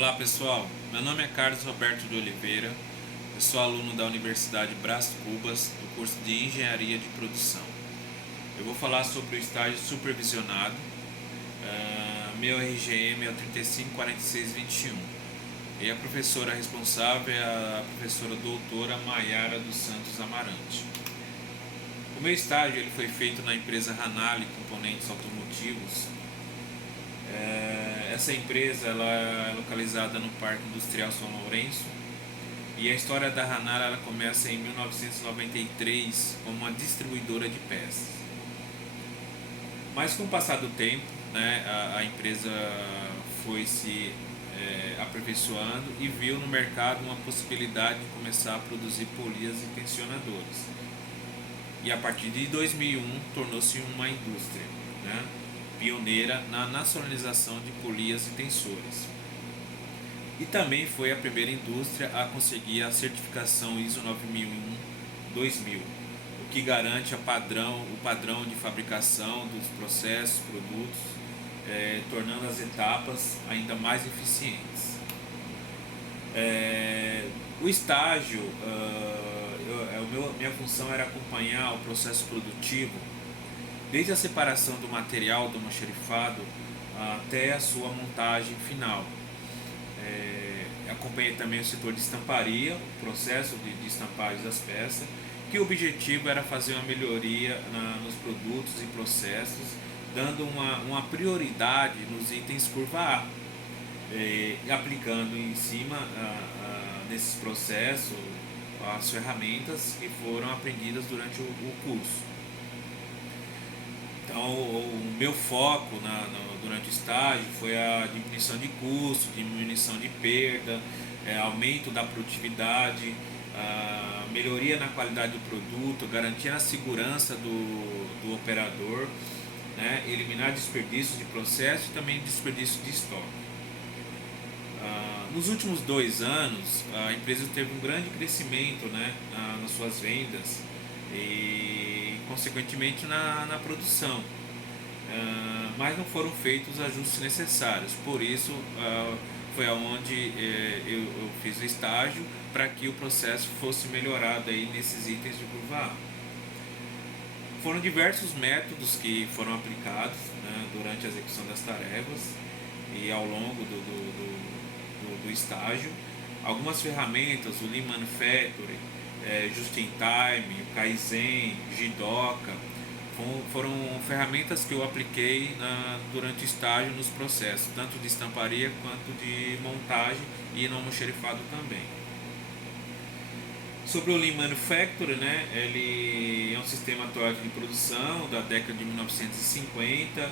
Olá pessoal, meu nome é Carlos Roberto de Oliveira, eu sou aluno da Universidade Brás Cubas, do curso de Engenharia de Produção. Eu vou falar sobre o estágio supervisionado, meu RGM é o 354621 e a professora responsável é a professora doutora Maiara dos Santos Amarante. O meu estágio ele foi feito na empresa Ranale Componentes Automotivos. Essa empresa ela é localizada no Parque Industrial São Lourenço e a história da Ranale ela começa em 1993 como uma distribuidora de peças. Mas com o passar do tempo, né, a empresa foi se aperfeiçoando e viu no mercado uma possibilidade de começar a produzir polias e tensionadores. E a partir de 2001 tornou-se uma indústria, né, pioneira na nacionalização de polias e tensores. E também foi a primeira indústria a conseguir a certificação ISO 9001-2000, o que garante o padrão de fabricação dos processos, produtos, tornando as etapas ainda mais eficientes. O estágio, minha função era acompanhar o processo produtivo, desde a separação do material do almoxarifado até a sua montagem final. Acompanhei também o setor de estamparia, o processo de estampagem das peças, que o objetivo era fazer uma melhoria nos produtos e processos, dando uma prioridade nos itens curva A, e aplicando em cima nesses processos as ferramentas que foram aprendidas durante o curso. Então, o meu foco durante o estágio foi a diminuição de custo, diminuição de perda, aumento da produtividade, melhoria na qualidade do produto, garantir a segurança do operador, né, eliminar desperdício de processo e também desperdício de estoque. Nos últimos 2 anos, a empresa teve um grande crescimento, né, nas suas vendas e consequentemente na produção, mas não foram feitos os ajustes necessários. Por isso foi aonde eu fiz o estágio para que o processo fosse melhorado aí nesses itens de curva A. Foram diversos métodos que foram aplicados, né, durante a execução das tarefas e ao longo do estágio. Algumas ferramentas, o Lean Manufacturing, Just in Time, o Kaizen, Jidoka, foram ferramentas que eu apliquei durante o estágio nos processos, tanto de estamparia quanto de montagem e no almoxarifado também. Sobre o Lean Manufacturing, né, ele é um sistema teórico de produção da década de 1950.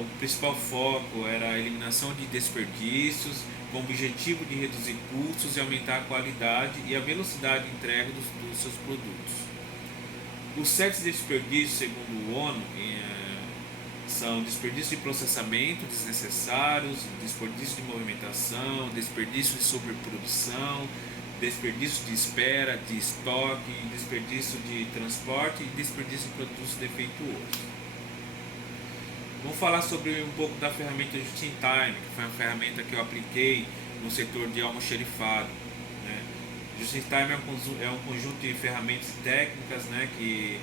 O principal foco era a eliminação de desperdícios, com o objetivo de reduzir custos e aumentar a qualidade e a velocidade de entrega dos seus produtos. Os 7 desperdícios, segundo o ONU, são desperdício de processamento desnecessários, desperdício de movimentação, desperdício de sobreprodução, desperdício de espera, de estoque, desperdício de transporte e desperdício de produtos defeituosos. Vamos falar sobre um pouco da ferramenta Just in Time, que foi uma ferramenta que eu apliquei no setor de almoxarifado, né? Just in Time é um conjunto de ferramentas técnicas, né, que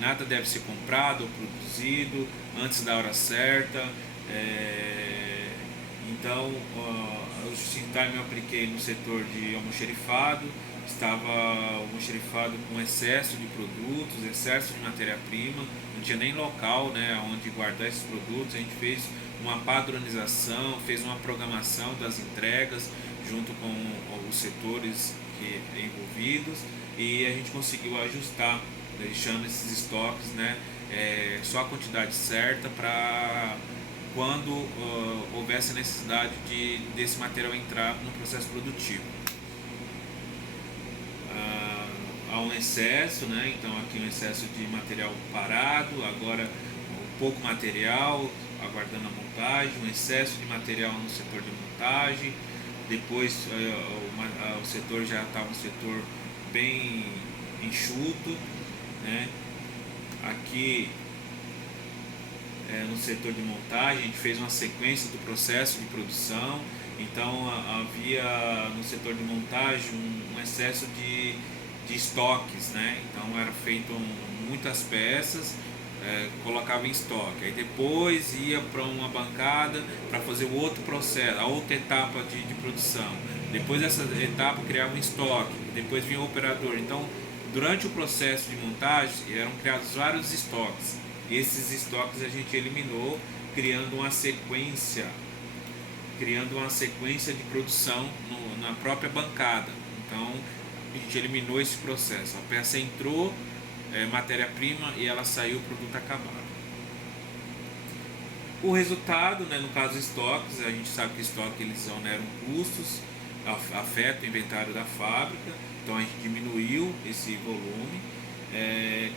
nada deve ser comprado ou produzido antes da hora certa. Então, o Just in Time eu apliquei no setor de almoxarifado. Estava almoxarifado com excesso de produtos, excesso de matéria-prima, não tinha nem local, né, onde guardar esses produtos. A gente fez uma padronização, fez uma programação das entregas junto com os setores envolvidos e a gente conseguiu ajustar, deixando esses estoques, né, só a quantidade certa para quando houvesse a necessidade desse material entrar no processo produtivo. Há um excesso, né? Então aqui um excesso de material parado, agora pouco material aguardando a montagem, um excesso de material no setor de montagem, depois o setor já estava um setor bem enxuto, né? Aqui no setor de montagem, a gente fez uma sequência do processo de produção. Então havia no setor de montagem um excesso de estoques, né? Então era feito muitas peças, colocava em estoque, aí depois ia para uma bancada para fazer o outro processo, a outra etapa de produção. Depois dessa etapa criava um estoque, depois vinha o operador. Então durante o processo de montagem eram criados vários estoques, e esses estoques a gente eliminou, criando uma sequência de produção na própria bancada. Então a gente eliminou esse processo, a peça entrou, matéria-prima, e ela saiu, produto acabado. O resultado, né, no caso estoques, a gente sabe que estoque eles oneram custos, afeta o inventário da fábrica, então a gente diminuiu esse volume.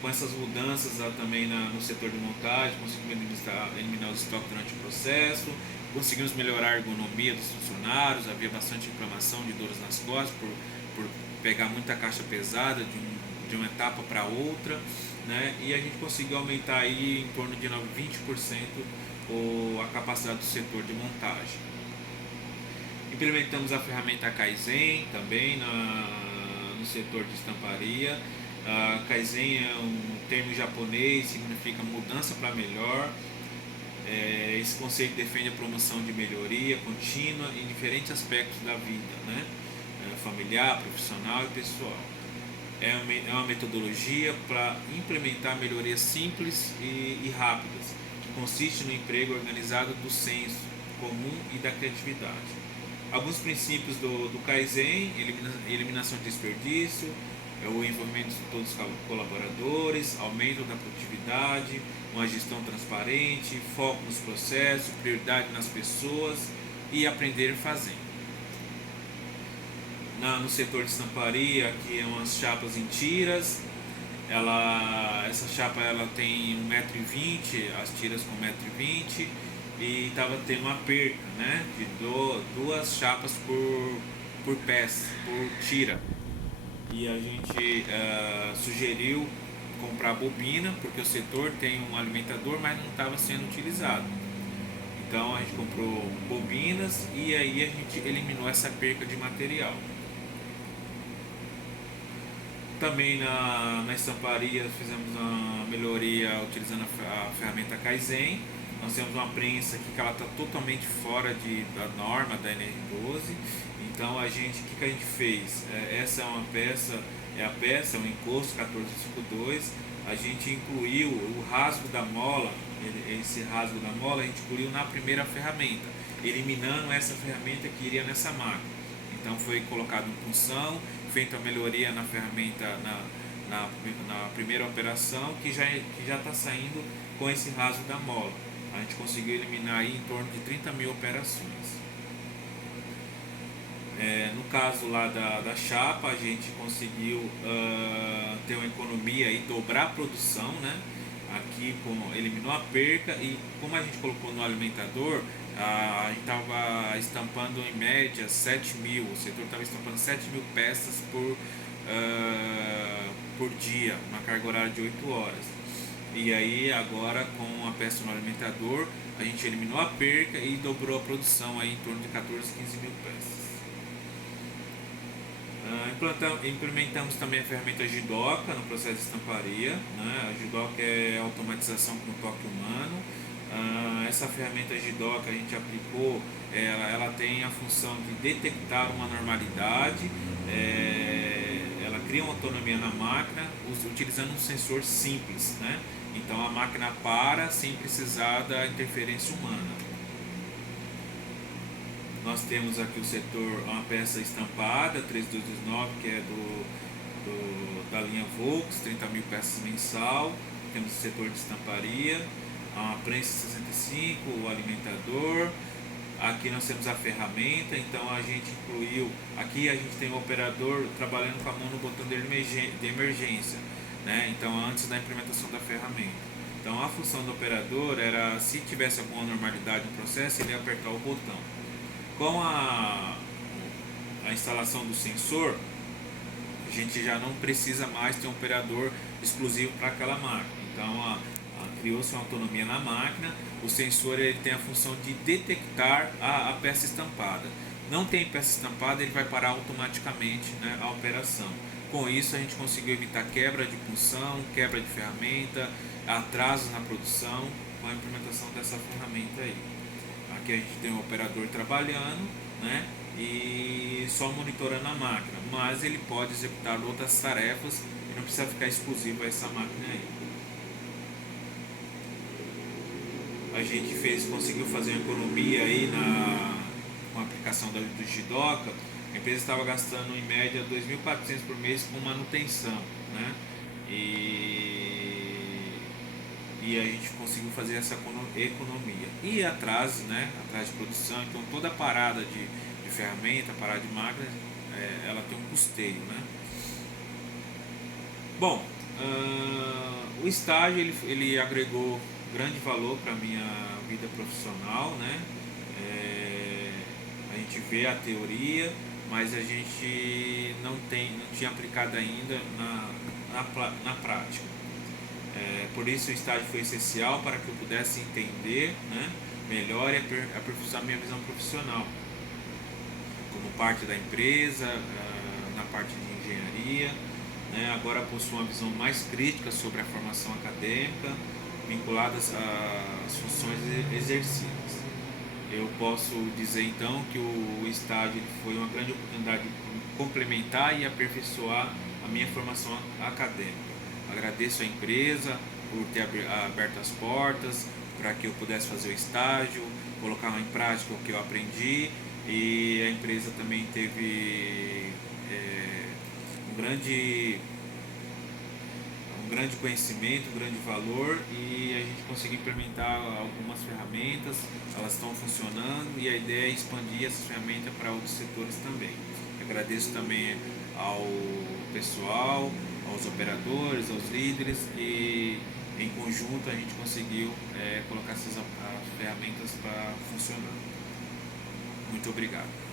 Com essas mudanças também no setor de montagem, conseguimos eliminar os estoques durante o processo, conseguimos melhorar a ergonomia dos funcionários, havia bastante reclamação de dores nas costas por pegar muita caixa pesada de uma etapa para outra, né? E a gente conseguiu aumentar aí em torno de 20% a capacidade do setor de montagem. Implementamos a ferramenta Kaizen também no setor de estamparia. Kaizen é um termo japonês, significa mudança para melhor. Esse conceito defende a promoção de melhoria contínua em diferentes aspectos da vida, né? Familiar, profissional e pessoal. É uma metodologia para implementar melhorias simples e rápidas, que consiste no emprego organizado do senso comum e da criatividade. Alguns princípios do Kaizen: eliminação de desperdício, o envolvimento de todos os colaboradores, aumento da produtividade, uma gestão transparente, foco nos processos, prioridade nas pessoas e aprender fazendo. No setor de estamparia, aqui é umas chapas em tiras. Essa chapa ela tem 1,20 m, as tiras com 1,20 m, e estava tendo uma perca, né, de duas chapas por peça, por tira. E a gente sugeriu comprar bobina, porque o setor tem um alimentador, mas não estava sendo utilizado. Então a gente comprou bobinas e aí a gente eliminou essa perca de material. Também na estamparia fizemos uma melhoria utilizando a ferramenta Kaizen. Nós temos uma prensa aqui que ela está totalmente fora da norma da NR12. Então o que a gente fez? Essa é uma peça, é um encosto 1452. A gente incluiu o rasgo da mola, esse rasgo da mola a gente incluiu na primeira ferramenta, eliminando essa ferramenta que iria nessa máquina. Então foi colocado em função, feita a melhoria na ferramenta na primeira operação, que já está saindo com esse rasgo da mola. A gente conseguiu eliminar aí em torno de 30 mil operações. No caso lá da chapa, a gente conseguiu ter uma economia e dobrar a produção, né? Aqui eliminou a perca, e como a gente colocou no alimentador, a gente estava estampando em média 7 mil, o setor estava estampando 7 mil peças por dia, uma carga horária de 8 horas. E aí agora com a peça no alimentador, a gente eliminou a perca e dobrou a produção aí em torno de 14, 15 mil peças. Implementamos também a ferramenta Jidoka no processo de estamparia, né? A Jidoka é automatização com toque humano. Essa ferramenta Jidoka a gente aplicou, ela tem a função de detectar uma normalidade, ela cria uma autonomia na máquina utilizando um sensor simples, né? Então a máquina para sem precisar da interferência humana. Nós temos aqui o setor, uma peça estampada 3229, que é da linha Volks, 30 mil peças mensal. Temos o setor de estamparia, a prensa 65, o alimentador. Aqui nós temos a ferramenta, então a gente incluiu, aqui a gente tem o operador trabalhando com a mão no botão de emergência, né? Então antes da implementação da ferramenta. Então a função do operador era, se tivesse alguma normalidade no processo, ele ia apertar o botão. Com a instalação do sensor, a gente já não precisa mais ter um operador exclusivo para aquela máquina. Então Criou-se uma autonomia na máquina. O sensor ele tem a função de detectar a peça estampada. Não tem peça estampada, ele vai parar automaticamente, né, a operação. Com isso a gente conseguiu evitar quebra de punção, quebra de ferramenta, atrasos na produção com a implementação dessa ferramenta aí. Aqui a gente tem um operador trabalhando, né, e só monitorando a máquina, mas ele pode executar outras tarefas e não precisa ficar exclusivo a essa máquina aí. A gente conseguiu fazer uma economia aí com a aplicação do Jidoka. A empresa estava gastando em média 2.400 por mês com manutenção, né? E a gente conseguiu fazer essa economia. E atraso, né? Atraso de produção, então toda parada de ferramenta, parada de máquina, ela tem um custeio, né? Bom, o estágio ele agregou grande valor para a minha vida profissional, né? A gente vê a teoria, mas a gente não tinha aplicado ainda na prática. Por isso o estágio foi essencial para que eu pudesse entender, né, melhor e aperfeiçoar minha visão profissional, como parte da empresa, na parte de engenharia, né? Agora possuo uma visão mais crítica sobre a formação acadêmica, vinculadas às funções exercidas. Eu posso dizer então que o estágio foi uma grande oportunidade de complementar e aperfeiçoar a minha formação acadêmica. Agradeço à empresa por ter aberto as portas para que eu pudesse fazer o estágio, colocar em prática o que eu aprendi, e a empresa também teve um grande conhecimento, um grande valor, e a gente conseguiu implementar algumas ferramentas, elas estão funcionando e a ideia é expandir essas ferramentas para outros setores também. Agradeço também ao pessoal, aos operadores, aos líderes, e em conjunto a gente conseguiu colocar essas ferramentas para funcionar. Muito obrigado.